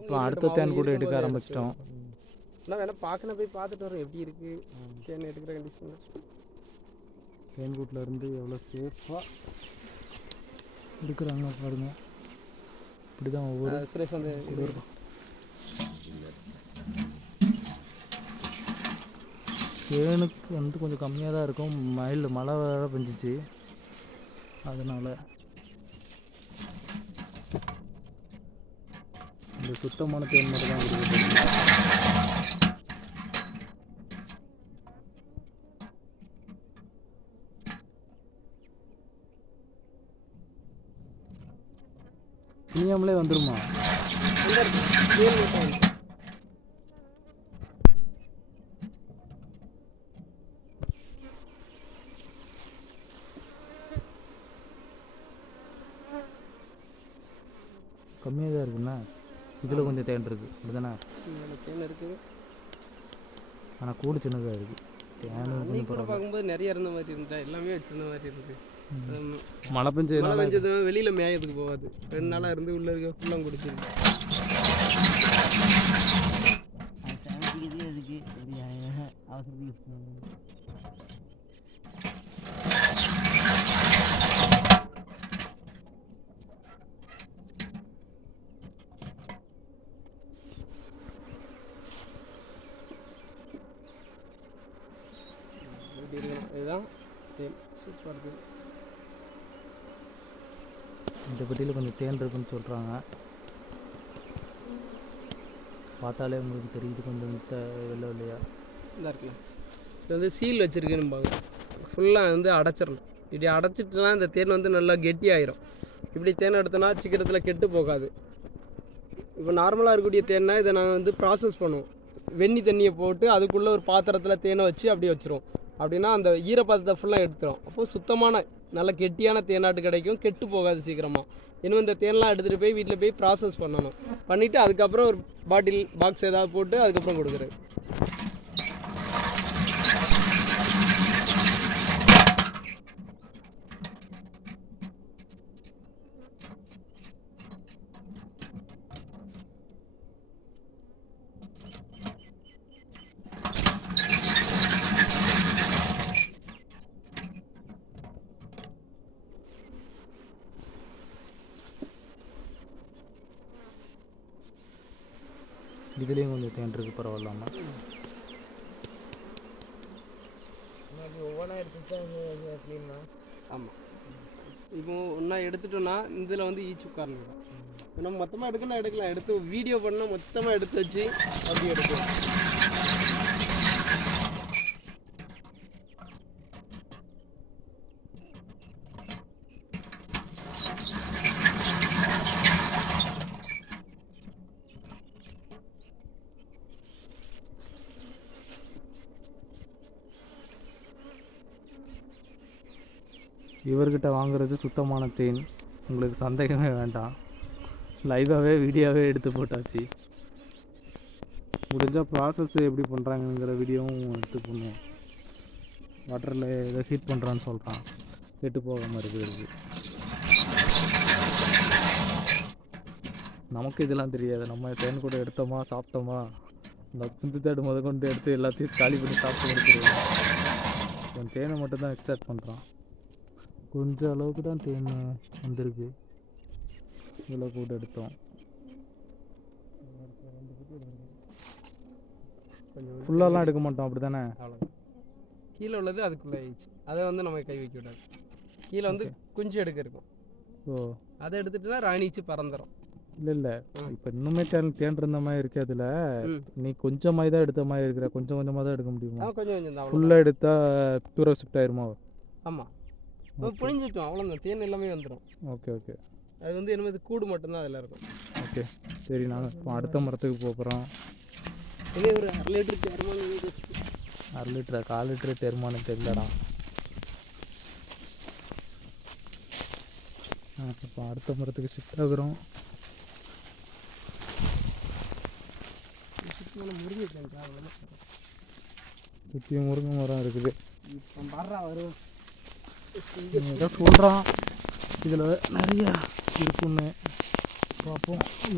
இப்போ அடுத்த தேன் கூட எடுக்க ஆரம்பிச்சிட்டோம். நான் வேணால் பார்க்கணும், போய் பார்த்துட்டு வரோம் எப்படி இருக்குது தேன் எடுக்கிற கண்டிஷன். தேன் கூட்டில் இருந்து எவ்வளோ சேஃபாக எடுக்கிறாங்க பாருங்கள். இப்படி தான் ஒவ்வொரு சுரேஷ் அந்த கூட இருக்கும். தேனுக்கு வந்து கொஞ்சம் கம்மியாக தான் இருக்கும். மழை வேற பெஞ்சிச்சு, அதனால் இந்த சுத்தமான தேன் மட்டும் தான் இருக்குது. இனியாமலே வந்துருமா? கம்மியாக தான் இருக்குண்ணா. இதில் கொஞ்சம் தேன் இருக்குது அப்படிதானே? தேன் இருக்குது, ஆனால் கூடு சின்னதாக இருக்குது. தேன் கொஞ்சம் பார்க்கும்போது நிறைய இருந்த மாதிரி இருந்தா, எல்லாமே வச்சிருந்த மாதிரி இருக்குது. மழை பெஞ்சது வெளியில் மேயத்துக்கு போகாது. 2 நாளாக இருந்து உள்ள இருக்க ஃபுல்லாக குடிச்சிருக்கு. இதுதான் தேன், சூப்பராக இருக்குது. இந்த பெட்டியில் கொஞ்சம் தேன் இருக்குன்னு சொல்கிறாங்க. பார்த்தாலே உங்களுக்கு தெரியுது கொஞ்சம் வெள்ளை வெள்ளையா இதாக இருக்குல்ல. இது வந்து சீல் வச்சுருக்குன்னு ஃபுல்லாக வந்து அடைச்சிடணும். இப்படி அடைச்சிட்டுனா இந்த தேன் வந்து நல்லா கெட்டி ஆயிரும். இப்படி தேன் எடுத்தோன்னா சீக்கிரத்தில் கெட்டு போகாது. இப்போ நார்மலாக இருக்கக்கூடிய தேன்னா இதை நாங்கள் வந்து ப்ராசஸ் பண்ணுவோம். வெந்நி தண்ணியை போட்டு அதுக்குள்ளே ஒரு பாத்திரத்தில் தேனை வச்சு அப்படியே வச்சுருவோம். அப்படின்னா அந்த ஈரப்பதத்தை ஃபுல்லாக எடுத்துரும். அப்போது சுத்தமான நல்ல கெட்டியான தேனாட்டு கிடைக்கும், கெட்டு போகாது சீக்கிரமாக. இன்னும் இந்த தேன்லாம் எடுத்துகிட்டு போய் வீட்டில் போய் ப்ராசஸ் பண்ணணும். பண்ணிவிட்டு அதுக்கப்புறம் ஒரு பாட்டில் பாக்ஸ் ஏதாவது போட்டு அதுக்கப்புறம் கொடுக்குறது. இதுலேயும் கொஞ்சம் தேன் இருக்குது, பரவாயில்லாமல். ஒவ்வொன்றா எடுத்துச்சா எப்படின்னா? ஆமாம், இப்போ ஒன்றா எடுத்துட்டோன்னா இதில் வந்து ஈச்சு உட்காரணும். நம்ம மொத்தமாக எடுக்கலாம். எடுத்து வீடியோ பண்ணால் மொத்தமாக எடுத்து வச்சு அப்படி எடுக்கலாம். இவர்கிட்ட வாங்குறது சுத்தமான தேன், உங்களுக்கு சந்தேகமே வேண்டாம். லைவாகவே வீடியோவே எடுத்து போட்டாச்சு. முடிஞ்சால் ப்ராசஸ் எப்படி பண்ணுறாங்கங்கிற வீடியோவும் எடுத்து பண்ணுவோம். வாட்டரில் ஏதோ ஹீட் பண்ணுறான்னு சொல்கிறான், கெட்டு போகாமல் இருக்கிறது. நமக்கு இதெல்லாம் தெரியாது. நம்ம தேன் கூட எடுத்தோமா சாப்பிட்டோமா, இந்த குஞ்சு தேடு முத கொண்டு எடுத்து எல்லாத்தையும் காலி பண்ணி சாப்பிட்டு எடுத்துருவோம். என் தேனை மட்டும்தான் எக்ஸ்ட்ராக்ட் பண்ணுறான். கொஞ்சம் அளவுக்கு தான் தேன் வந்திருக்கு. இவ்வளோ கூட எடுத்தோம். ஃபுல்லாலாம் எடுக்க மாட்டோம், அப்படி தானே? அவ்வளோதான். கீழே உள்ளது அதுக்குள்ளே ஆயிடுச்சு. அதை வந்து நம்ம கை வைக்க விடாது. கீழே வந்து குஞ்சு எடுக்க இருக்கும். ஓ, அதை எடுத்துட்டுனா ராணிச்சு பறந்துடும். இல்லை இப்போ இன்னுமே தேன் இருந்த மாதிரி இருக்கு. அதில் நீ கொஞ்சமாக தான் எடுத்த மாதிரி இருக்கிற, கொஞ்சமாக தான் எடுக்க முடியுமா? கொஞ்சம் தான். ஃபுல்லாக எடுத்தால் தூர ஷிஃப்ட் ஆயிருமா? ஆமாம், புழிஞ்சிட்டோம், அவ்வளோதான். தேன் எல்லாமே வந்துடும். ஓகே. அது வந்து என்ன கூடு மட்டும்தான் அதில் இருக்கும். ஓகே, சரி. நாங்கள் இப்போ அடுத்த மரத்துக்கு போகிறோம். இதே ஒரு 1/2 லிட்டர் தேர்மானம். 1/2 லிட்டரா? 1/4 லிட்டரு தேர்மானம் தெரியலடா. இப்போ அடுத்த மரத்துக்கு ஷிஃப்ட் ஆகுறோம். சுற்றி முருங்கை மரம் இருக்குது. சொல்கிறான் இதில் நிறையா இருக்குன்னு பார்ப்போம்.